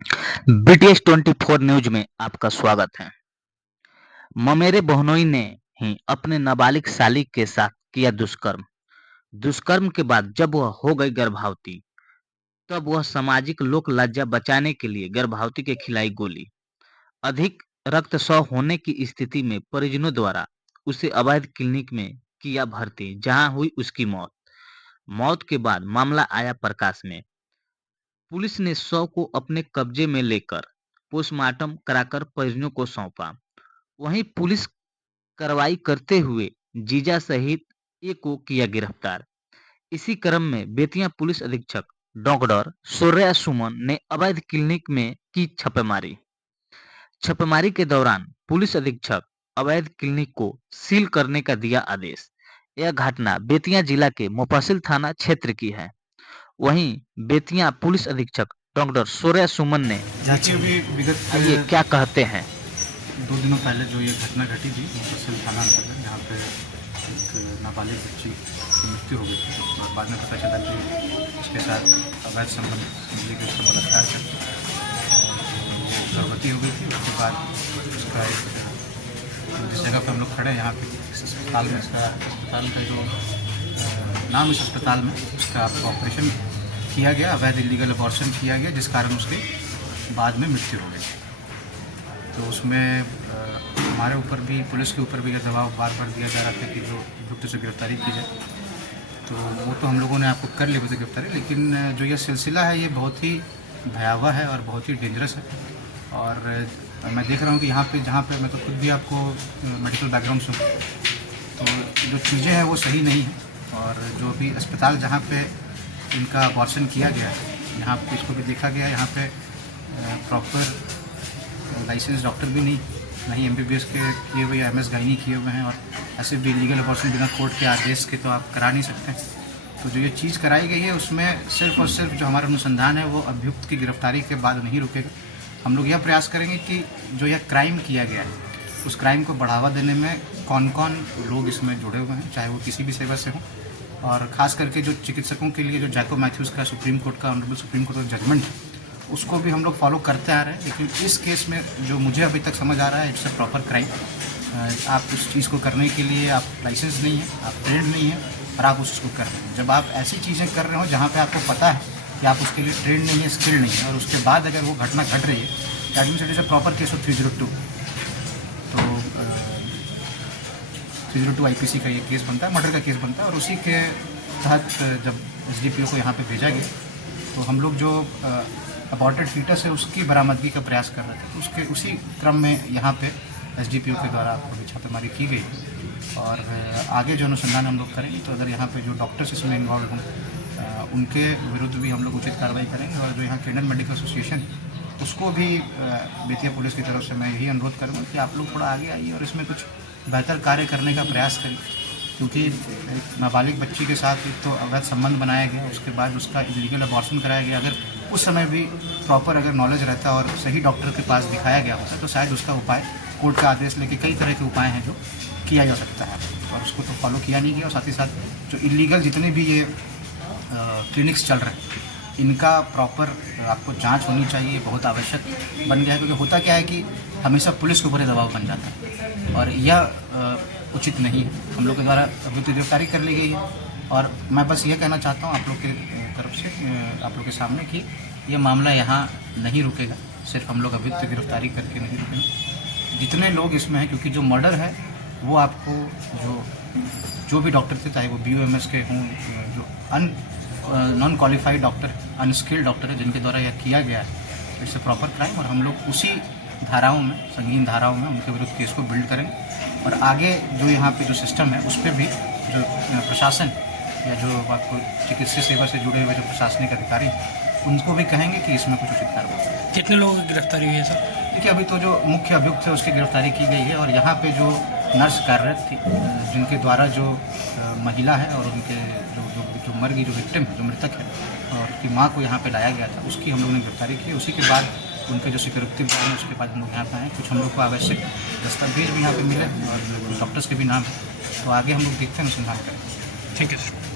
BTS 24 news में आपका स्वागत है। ममेरे बहनोई ने ही अपने नाबालिग साली के साथ किया दुष्कर्म। दुष्कर्म के बाद जब वह हो गई गर्भवती, तब वह सामाजिक लोक लज्जा बचाने के लिए गर्भवती के खिलाई गोली। अधिक रक्तस्राव होने की स्थिति में परिजनों द्वारा उसे अवैध क्लिनिक में किया भर्ती, जहां हुई उसकी मौत। मौत के बाद मामला आया प्रकाश में। पुलिस ने शव को अपने कब्जे में लेकर पोस्टमार्टम कराकर परिजनों को सौंपा। वहीं पुलिस कार्रवाई करते हुए जीजा सहित एक को किया गिरफ्तार। इसी क्रम में बेतिया पुलिस अधीक्षक डॉक्टर सूर्या सुमन ने अवैध क्लिनिक में की छापेमारी। छापेमारी के दौरान पुलिस अधीक्षक अवैध क्लिनिक को सील करने का दिया आदेश। यह घटना बेतिया जिला के मुफस्सिल थाना क्षेत्र की है। वहीं बेतिया पुलिस अधीक्षक डॉक्टर सूर्या सुमन ने देखिए अभी विगत ये क्या कहते हैं। 2 दिनों पहले जो ये घटना घटी थी मुफस्सिल थाना अंतर्गत, जहाँ पे एक नाबालिग बच्ची की मृत्यु हो गई थी और बाद में पता चला कि उसके साथ अवैध संबंध मिली के उसका बलात्कार कर गर्भवती हो गई थी। उसके बाद उसका एक जिस जगह पर हम लोग खड़े हैं यहाँ पे इस अस्पताल में, इसका अस्पताल का जो नाम इस अस्पताल में उसका ऑपरेशन किया गया, अवैध इलीगल अबॉर्शन किया गया, जिस कारण उसके बाद में मृत्यु हो गई। तो उसमें हमारे ऊपर भी, पुलिस के ऊपर भी यह दबाव बार बार दिया जा रहा था कि जो अभियुक्त से गिरफ्तारी की जाए। तो वो तो हम लोगों ने आपको कर ली वैसे गिरफ्तारी, लेकिन जो ये सिलसिला है ये बहुत ही भयावह है और बहुत ही डेंजरस है। और मैं देख रहा हूँ कि यहाँ पे, जहाँ पे मैं तो खुद भी आपको मेडिकल बैकग्राउंड से, तो जो चीज़ें हैं वो सही नहीं है। और जो भी अस्पताल जहाँ पे इनका अबॉर्शन किया गया है, यहाँ पे इसको भी देखा गया है, यहाँ पे प्रॉपर लाइसेंस डॉक्टर भी नहीं एमबीबीएस के किए हुए या एमएस गायनी किए हुए हैं, और ऐसे भी लीगल अबॉर्शन बिना कोर्ट के आदेश के तो आप करा नहीं सकते। तो जो ये चीज़ कराई गई है उसमें सिर्फ और सिर्फ जो हमारा अनुसंधान है वो अभियुक्त की गिरफ्तारी के बाद नहीं रुकेगा। हम लोग यह प्रयास करेंगे कि जो यह क्राइम किया गया है उस क्राइम को बढ़ावा देने में कौन कौन लोग इसमें जुड़े हुए हैं, चाहे वो किसी भी सेवा से हों, और ख़ास करके जो चिकित्सकों के लिए जो जैको मैथ्यूज़ का सुप्रीम कोर्ट का ऑनरेबल सुप्रीम कोर्ट का जजमेंट है उसको भी हम लोग फॉलो करते आ रहे हैं। लेकिन इस केस में जो मुझे अभी तक समझ आ रहा है, इट्स अ प्रॉपर क्राइम। आप उस चीज़ को करने के लिए आप लाइसेंस नहीं है, आप ट्रेंड नहीं है, और आप उस चीज़ को कर रहे हैं। जब आप ऐसी चीज़ें कर रहे हो जहाँ पे आपको पता है कि आप उसके लिए ट्रेंड नहीं है, स्किल नहीं है, और उसके बाद अगर वो घटना घट रही है, that means it is a proper case of 302। तो 302 आईपीसी का ये केस बनता है, मर्डर का केस बनता है। और उसी के तहत जब एसडीपीओ को यहाँ पे भेजा गया तो हम लोग जो अबॉर्टेड फीटस है उसकी बरामदगी का प्रयास कर रहे थे। तो उसके उसी क्रम में यहाँ पे एसडीपीओ के द्वारा अभी छापेमारी की गई। और आगे जो अनुसंधान हम लोग करेंगे, तो अगर यहाँ पे जो डॉक्टर्स इसमें इन्वॉल्व हों उनके विरुद्ध भी हम लोग उचित कार्रवाई करेंगे। और जो यहाँ के इंडियन मेडिकल एसोसिएशन उसको भी बेतिया पुलिस की तरफ से मैं यही अनुरोध करूँगा कि आप लोग थोड़ा आगे आइए और इसमें कुछ बेहतर कार्य करने का प्रयास करें। क्योंकि एक नाबालिग बच्ची के साथ एक तो अवैध संबंध बनाया गया, उसके बाद उसका इलीगल अबॉर्शन कराया गया। अगर उस समय भी प्रॉपर अगर नॉलेज रहता और सही डॉक्टर के पास दिखाया गया होता तो शायद उसका उपाय, कोर्ट का आदेश लेके कई तरह के उपाय हैं जो किया जा सकता है, और उसको तो फॉलो किया नहीं गया। और साथ ही साथ जो इलीगल जितने भी ये क्लिनिक्स चल रहे हैं इनका प्रॉपर आपको जांच होनी चाहिए, बहुत आवश्यक बन गया है। क्योंकि होता क्या है कि हमेशा पुलिस के ऊपर दबाव बन जाता है, और यह उचित नहीं है। हम लोग के द्वारा अभी तो गिरफ्तारी कर ली गई है, और मैं बस ये कहना चाहता हूँ आप लोग के तरफ से, आप लोग के सामने, कि ये मामला यहाँ नहीं रुकेगा। सिर्फ हम लोग अभी तो गिरफ्तारी करके नहीं रुकेंगे। जितने लोग इसमें हैं, क्योंकि जो मर्डर है वो आपको जो भी डॉक्टर थे, चाहे वो BOMS के हों, जो non qualified doctor, unskilled doctor है जिनके द्वारा यह किया गया है, इट्स अ प्रॉपर क्राइम। और हम लोग उसी धाराओं में, संगीन धाराओं में उनके विरुद्ध केस को बिल्ड करेंगे। और आगे जो यहाँ पे जो सिस्टम है उस पर भी जो प्रशासन या जो आपको चिकित्सा सेवा से जुड़े हुए जो प्रशासनिक अधिकारी उनको भी कहेंगे कि इसमें कुछ उचित कार्रवाई। कितने लोगों की गिरफ्तारी हुई है सर? देखिए अभी तो जो मुख्य अभियुक्त है उसकी गिरफ्तारी की गई है, और यहाँ पे जो नर्स कार्यरत थी जिनके द्वारा जो महिला है और उनके जो मर गई, जो विक्टिम है, जो मृतक है, और उसकी माँ को यहाँ पे लाया गया था, उसकी हम लोगों ने गिरफ्तारी की। उसी के बाद उनके जो सिक्योरिटी बयान है उसके बाद हम लोग यहाँ पे आए। कुछ हम लोग को आवश्यक दस्तावेज भी यहाँ पे मिले और डॉक्टर्स के भी नाम है। तो आगे हम लोग देखते हैं, अनुसंधान करें। Thank you sir.